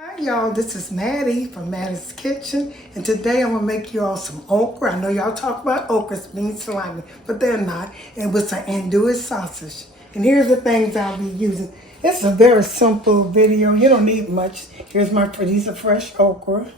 Hi y'all, this is Mattie from Mattie's Kitchen, and today I'm going to make you all some okra. I know y'all talk about okras being slimy, but they're not. And with some andouille sausage. And here's the things I'll be using. It's a very simple video. You don't need much. Here's these are fresh okra.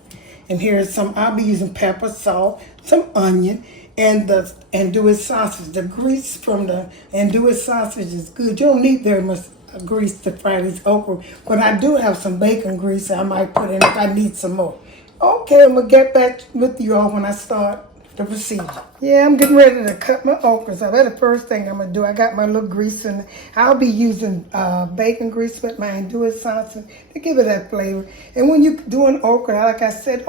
And here's I'll be using pepper, salt, some onion, and the andouille sausage. The grease from the andouille sausage is good. You don't need very much grease to fry these okra, but I do have some bacon grease I might put in if I need some more. Okay, I'm gonna get back with you all when I start the procedure. Yeah, I'm getting ready to cut my okras up. That's the first thing I'm gonna do. I got my little grease in. I'll be using bacon grease with my andouille sausage to give it that flavor. And when you're doing okra, like I said,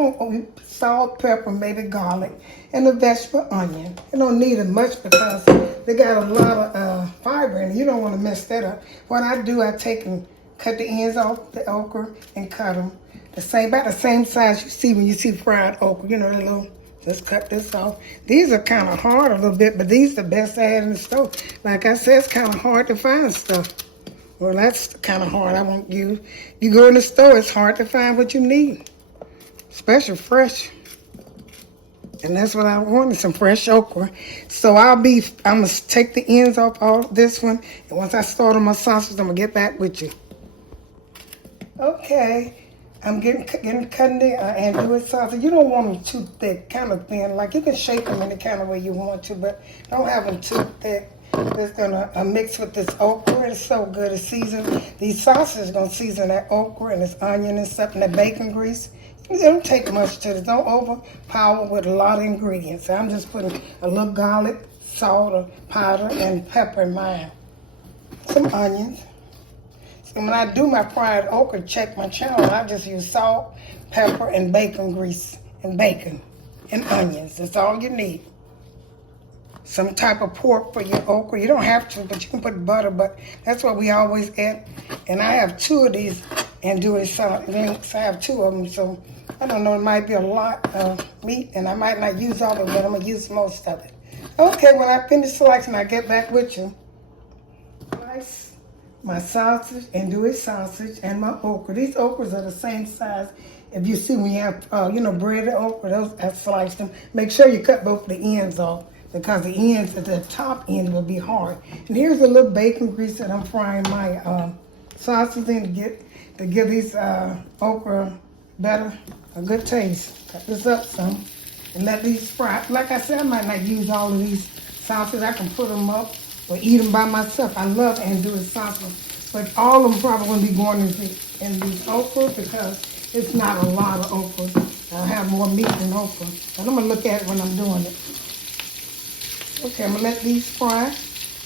salt, pepper, maybe garlic, and a vegetable onion. You don't need it much because they got a lot of fiber in it. You don't want to mess that up. What I do, I take and cut the ends off the okra and cut them about the same size you see when you see fried okra. You know, the little. Let's cut this off. These are kind of hard a little bit, but these are the best I had in the store. Like I said, it's kind of hard to find stuff. Well, that's kind of hard. I won't use. You go in the store, it's hard to find what you need, especially fresh. And that's what I wanted, some fresh okra. So I'm gonna take the ends off all this one. And once I start on my sausage, I'm gonna get back with you. Okay, I'm cutting the andouille sausage. You don't want them too thick, kind of thin. Like you can shape them any kind of way you want to, but don't have them too thick. It's gonna mix with this okra. It's so good. It's seasoned. These sausages gonna season that okra and this onion and stuff and that bacon grease. It don't take much to it. Don't overpower with a lot of ingredients. I'm just putting a little garlic, salt, or powder, and pepper in mine. Some onions. So when I do my fried okra, check my channel. I just use salt, pepper, and bacon grease, and bacon, and onions. That's all you need. Some type of pork for your okra. You don't have to, but you can put butter, but that's what we always add. And I have 2 of these andouille sausage links. I have 2 of them, so I don't know, it might be a lot of meat, and I might not use all of it, but I'm going to use most of it. Okay, when I finish slicing, I'll get back with you. Slice my sausage, andouille sausage, and my okra. These okras are the same size. If you see when you have, breaded okra, those I've sliced them. Make sure you cut both the ends off because the ends at the top end will be hard. And here's a little bacon grease that I'm frying my sausage in to give these okra a good taste. Cut this up some and let these fry. Like I said, I might not use all of these sausages. I can put them up or eat them by myself. I love andouille sausage, but all of them probably won't be going in these okra because it's not a lot of okra. I have more meat than okra. But I'm going to look at it when I'm doing it. Okay, I'm going to let these fry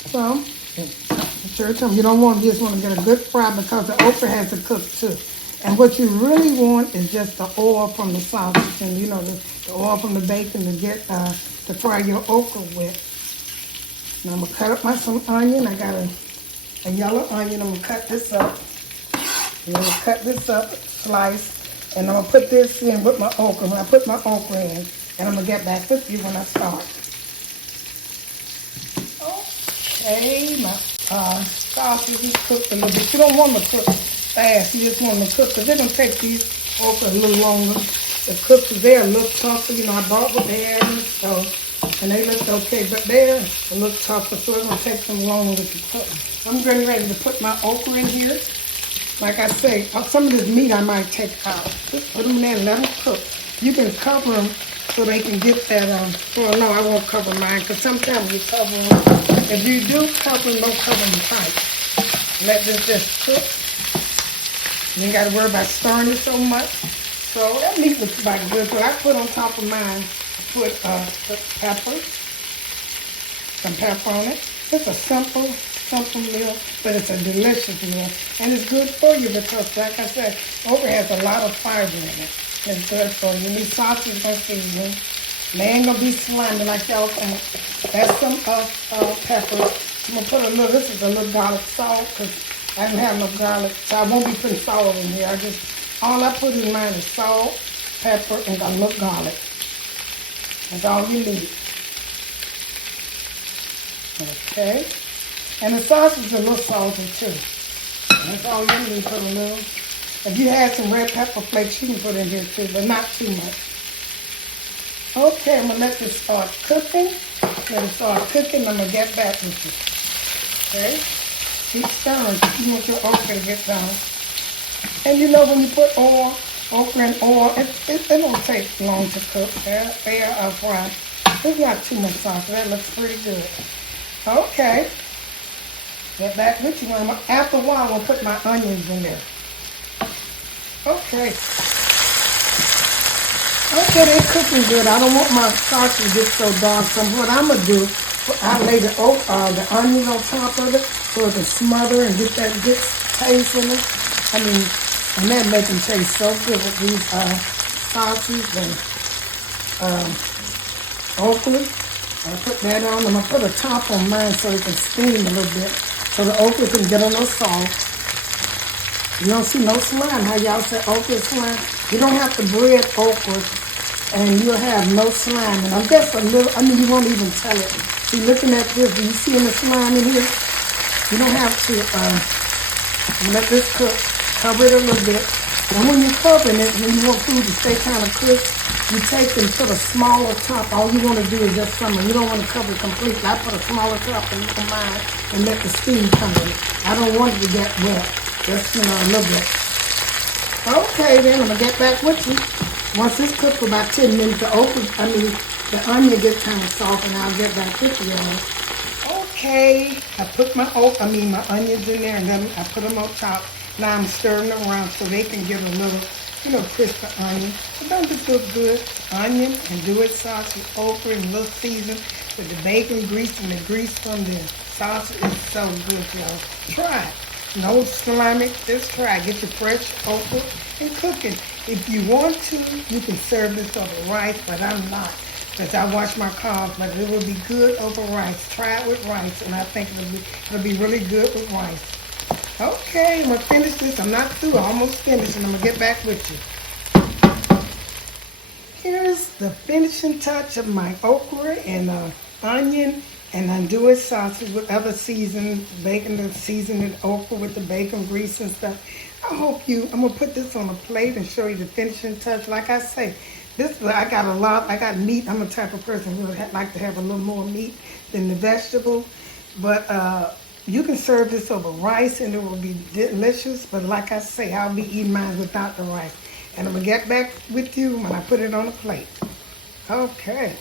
some. You don't just want to get a good fry because the okra has to cook too. And what you really want is just the oil from the sausage and the oil from the bacon to get to fry your okra with. Now I'm gonna cut up some onion. I got a yellow onion. I'm gonna cut this up. I'm gonna cut this up, slice, and I'm gonna put this in with my okra. When I put my okra in, and I'm gonna get back with you when I start. Okay, my sausage is cooked a little bit. You don't want to cook fast. You just want them to cook because they're going to take these okra a little longer to cook because they're a little tougher. I bought what they had in the store and they looked okay, but they're a little tougher, so it's going to take them longer to cook. I'm getting ready to put my okra in here. Like I say, some of this meat I might take out. Just put them in there and let them cook. You can cover them so they can get that, well, no, I won't cover mine because sometimes you cover them. If you do cover them, don't cover them tight. Let this just cook. You ain't got to worry about stirring it so much. So that meat looks like good. So I put on top of mine, put pepper, some pepper on it. It's a simple meal, but it's a delicious meal. And it's good for you because, like I said, okra has a lot of fiber in it. It's good for you. These sausages are seasoned. They ain't going to be slimy like y'all think. That's some pepper. I'm going to put this is a little garlic salt because I didn't have no garlic, so I won't be putting salt in here. All I put in mine is salt, pepper, and a little garlic. That's all you need. Okay. And the sausage is a little salty too. That's all you need. Put a little If you had some red pepper flakes, you can put in here too, but not too much. Okay, I'm gonna let this start cooking. Let it start cooking, I'm gonna get back with you. Okay? Keep stirring. You want your okra to get done. And you know when you put okra and oil, it don't take long to cook. They are fried. There's not too much sauce. That looks pretty good. Okay. Get back with you. After a while, I'm going to put my onions in there. Okay. Okay, they're cooking good. I don't want my sauce to get so dark. So what I'm going to do, I lay the onions on top of it so it can smother and get that good taste in it. I mean, and that makes them taste so good with these sauces and okra. I put that on. I'm going to put a top on mine so it can steam a little bit. So the okra can get a little soft. You don't see no slime. How y'all say okra slime? You don't have to bread okra and you'll have no slime. And I'm just a little, I mean, you won't even tell it. See, looking at this, do you see any slime in here? You don't have to let this cook. Cover it a little bit. And when you're covering it, when you want food to stay kind of crisp, you take and put a smaller top. All you want to do is just simmer. You don't want to cover it completely. I put a smaller top in mine and let the steam come in. I don't want it to get wet. Just, a little bit. Okay, then I'm going to get back with you. Once it's cooked for about 10 minutes, the onion gets kind of soft, and I'll get back with you, y'all. Okay, I put my onions in there, and then I put them on top. Now I'm stirring them around so they can get a little, crisper onion. But don't it look good? Onion, andouille sausage, okra, and a little season with the bacon grease and the grease from the sausage. It's so good, y'all. Try it. No slimy, just try it. Get your fresh okra and cook it. If you want to, you can serve this over rice, but I'm not. Because I wash my carbs, but it will be good over rice. Try it with rice, and I think it'll be really good with rice. Okay, I'm going to finish this. I'm not through. I'm almost finished, and I'm going to get back with you. Here's the finishing touch of my okra and onion and andouille sausage with other seasoned bacon, the seasoned okra with the bacon grease and stuff. I'm going to put this on a plate and show you the finishing touch. Like I say, I got meat. I'm the type of person who would like to have a little more meat than the vegetable. But you can serve this over rice and it will be delicious. But like I say, I'll be eating mine without the rice. And I'm going to get back with you when I put it on a plate. Okay.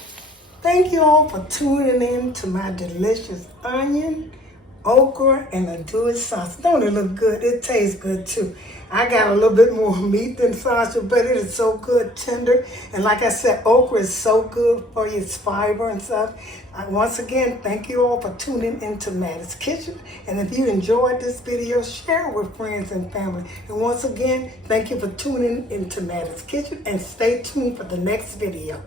Thank you all for tuning in to my delicious onion, okra, and andouille sauce. Don't it look good? It tastes good too. I got a little bit more meat than sausage, but it is so good, tender. And like I said, okra is so good for your fiber and stuff. Once again, thank you all for tuning into Mattie's Kitchen. And if you enjoyed this video, share it with friends and family. And once again, thank you for tuning into Mattie's Kitchen and stay tuned for the next video.